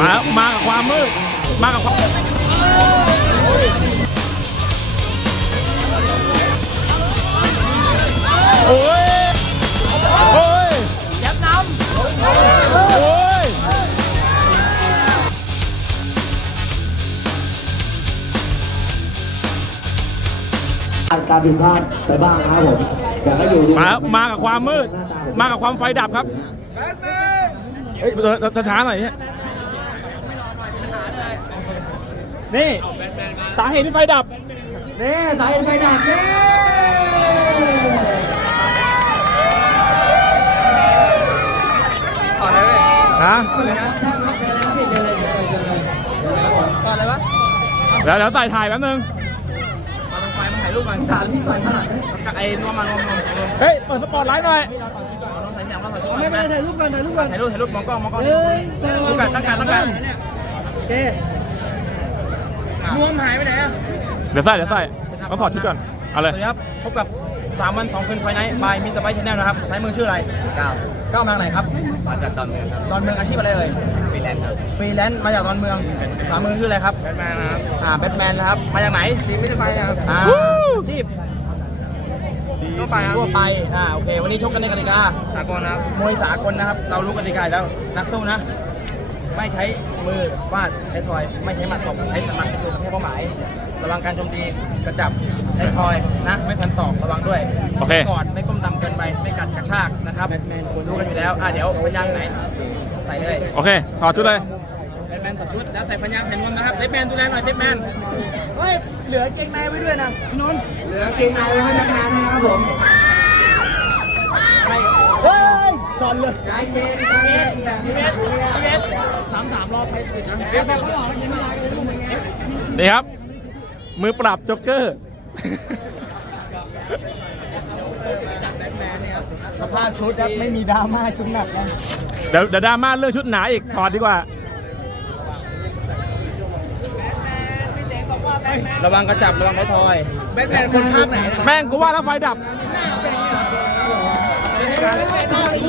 มามากับความมืดมากับความโอ้ยโอ้ยยับน้ำโอ้ยการการบินพลาดไปบ้างนะครับผมแต่ก็อยู่มามากับความมืด มากับความไฟดับครับเฮ้ยช้าหน่อยเนี่ยนี่สาเหตุที่ไฟดับนี่สาเหตุไฟดับนี่ต่อเลยไหมฮะต่อเลยปะเดี๋ยวเดี๋ยวต่ายถ่ายแป๊บนึงมาลงไฟมาถ่ายรูปกันถ่ายที่ต่ายถ่ายกับไอ้นัวมันเฮ้ยเปิดสปอร์ตไลท์หน่อยไม่ไม่ถ่ายรูปกันถ่ายรูปกันถ่ายรูปถ่ายรูปมองกล้องมองกล้องรูปกันตั้งการตัองการโอเควหายไปไหนอ่ะเดี๋ยวใส่เดี๋ยวใส่มาถอดชุดก่อนอะไรครับ พบกับสามวันสองคืนไฟไนท์บายมิสเตอร์ไบค์แชนแนลนะครับสายมือชื่ออะไรเก้าเก้ามาไหนครับมาจากตอนเมืองครับ ตอนเมืองอาชีพอะไรเลย ฟรีแลนซ์ครับ ฟรีแลนซ์มาจากตอนเมืองสายมือชื่ออะไรครับแบทแมนครับ อ่าแบทแมนนะครับ มาจากไหนมิสเตอร์ไบค์อ่าอาชีพก็ไปทั่วไปอ่าโอเค วันนี้ชกกันในกติกาสากลนะครับ มวยสากลนะครับ เรารู้กติกาแล้ว นักสู้นะ ไม่ใช้มือวาดใช้ทอยไม่ใช้หมัดตบใช้สมัครที่ตเป้าหมายระวังการโจมตีกระจับใช้ทอยนะไม่ทันตอบระวังด้วยโอเคก่อนไม่ก้มต่ำเกินไปไม่กัดกระชากนะครับแมนคุณูกันอยู่แล้วอ่ะเดี๋ยวพยังไหนใส่เลย โอเคถอดชุดเลยแมนถอดชุดแล้วใส่พยังเห็นมั้นะครับเซฟแมนดูแลหน่อยเซฟแมนเฮ้ยเหลือเกงในไว้ด้วยนะพี่นนเหลือเกงในไว้ให้นานนะครับผมนี่ครับ มือปรับจ็อกเกอร์สภาพชุดไม่มีดราม่าชุดหนักเดี๋ยวเดี๋ยวดราม่าเรื่องชุดหนาอีกถอดดีกว่าระวังกระจับระวังไม่ทอย แม่งคนภาคไหนแม่งกูว่าแล้วไฟดับเวลาเวลาเวลา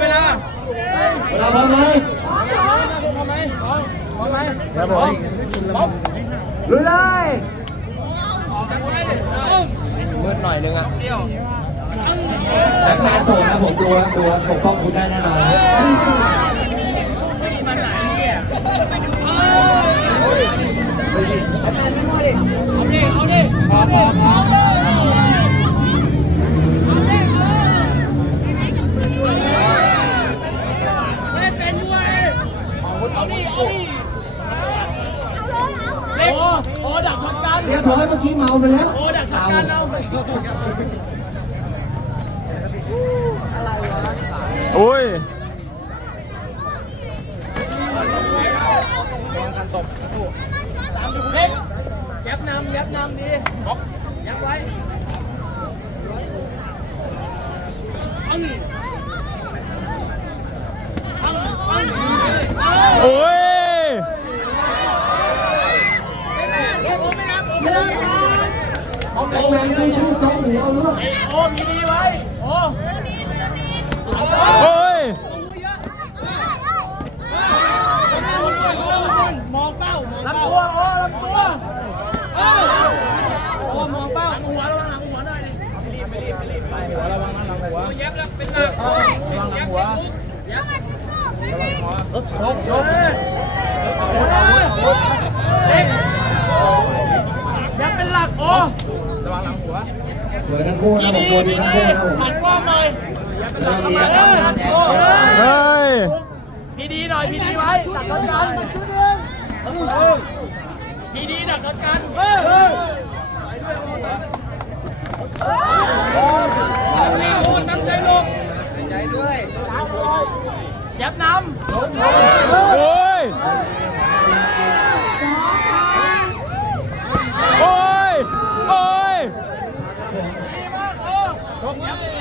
เวลาพร้อมไหมพร้อมไหมพร้อมไหมพร้อมลุยเลยมืดหน่อยนึงอ่ะแต่งานโผลนะผมดูนะดูนะผมป้องคุณได้แน่นอนเอาดิเอาดิเอาดิเอาดิโอ้ โอ้ ดักชนกัน เรียบร้อยเมื่อกี้เมาไปแล้ว โอ้ ดักชนกันแล้วอะไรวะโอ้ยยับไว้อาเอาเอาเอาเอาเอาเอาเอาเอาเอาเอาเอาเยกยกยกยกเป็นหลักโอ้รวังหลังหัวสวยทั้งคู่นะผมโดนทั้งคู่นะผมหันกล้องเลหน่อยหลังเข้ามาเลยพีดีหน่อยพีดีไว้ชุดกันชุดเดิมพีดีหนักกันยับน้ำโอ้ย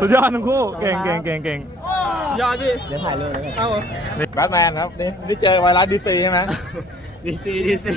สุดยอดทั้งคู่ เก่งเก่งเก่งเก่งยอดพี่เดี๋ยวถ่ายเลยนะครับแบทแมนครับนี่เจอไวรัสดีซีใช่ไหมดีซีดีซี